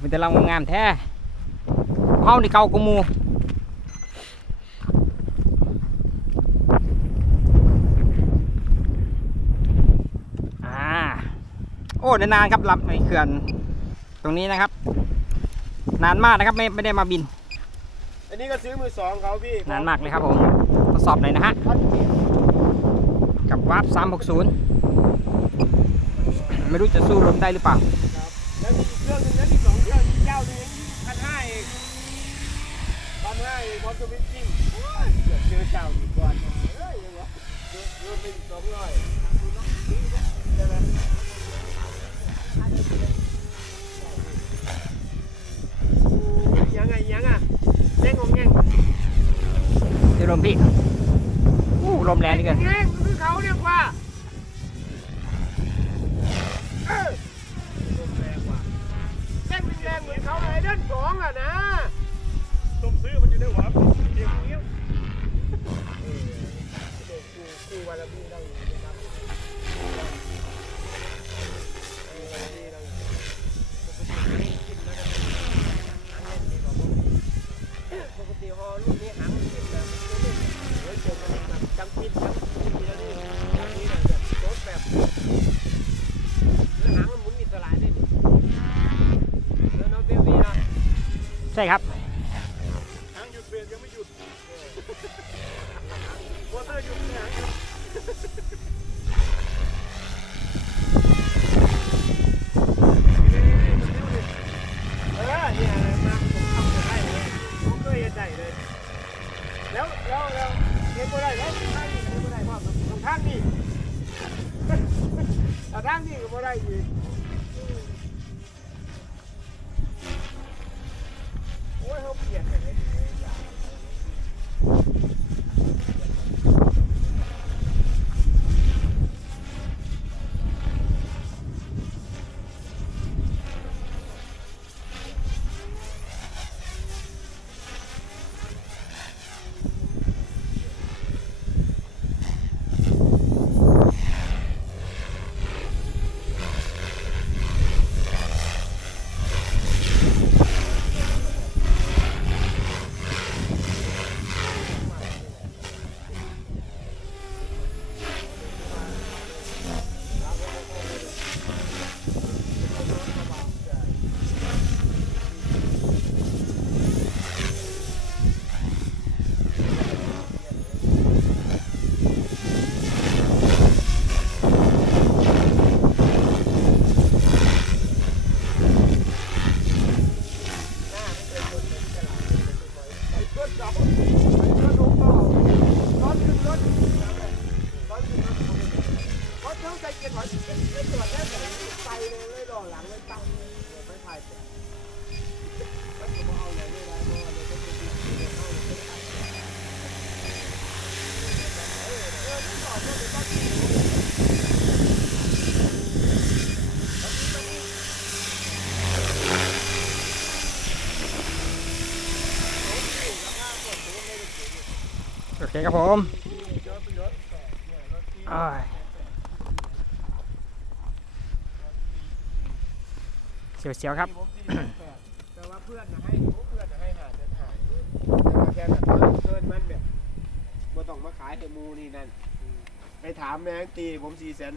เป็นแต่เรางามแท้เฮานี่เก่ากว่าหมู่โอ้นานๆครับลำในเขื่อนตรงนี้นะครับนานมากนะครับไม่ได้มาบินอันนี้ก็ซื้อมือสองเขาพี่นานมากเลยครับผมทดสอบหน่อยนะฮะกับวาร์ป360ไม่รู้จะสู้ลมได้หรือเปล่าแล้วมีเครื่องนึงนะมี2เครื่องเจ้านึง1,500เอง1,500เองพร้อมสวิตชิ่งเจอเจ้าดีกว่าเฮ้ยยังวะเริ่มเป็น200ใช่ไหมยังอ่ะแง่งงแง่งเดี๋ยวลมพี่ลมแรงนี่เกินแง่งคือเขาเนี่ยกว่าลมแรงกว่าแง่งแรงเหมือนเขาเลยเดิน2อ่ะนะต้มซื้อมันอยู่ในหัวเดียวเงี้ยกูวันละพี่เราอยู่นะครับปกติฮอรุ่นนี้หางมันขึ้นแบบเฮ้ยเจอมันแบบจังปิดแล้วนี่แบบโคตรแบบแล้วหางมันหมุนอิสระได้ดิแล้วน้องเบบี้นะใช่ครับหางหยุดเบรกยังไม่หยุดมอเตอร์หยุดหางหยุดเนี่ยมาผมทำได้เลยผมเคยเห็นได้เลยแล้วเห็นบ่ได้แล้วทางนี้เห็นบ่ได้ความทางนี้แต่ทางนี้ก็บ่ได้อีกโอ้ยเขาเปลี่ยนอย่างไรดีอย่างโอเคครับผมเสียวๆครับแต่ว่าเพื่อนให้หาเดินหายแค่แบบเกินมันแบบบ่ต้องมาขายให้มูนี่นั่นไปถามแมงตีผม400,000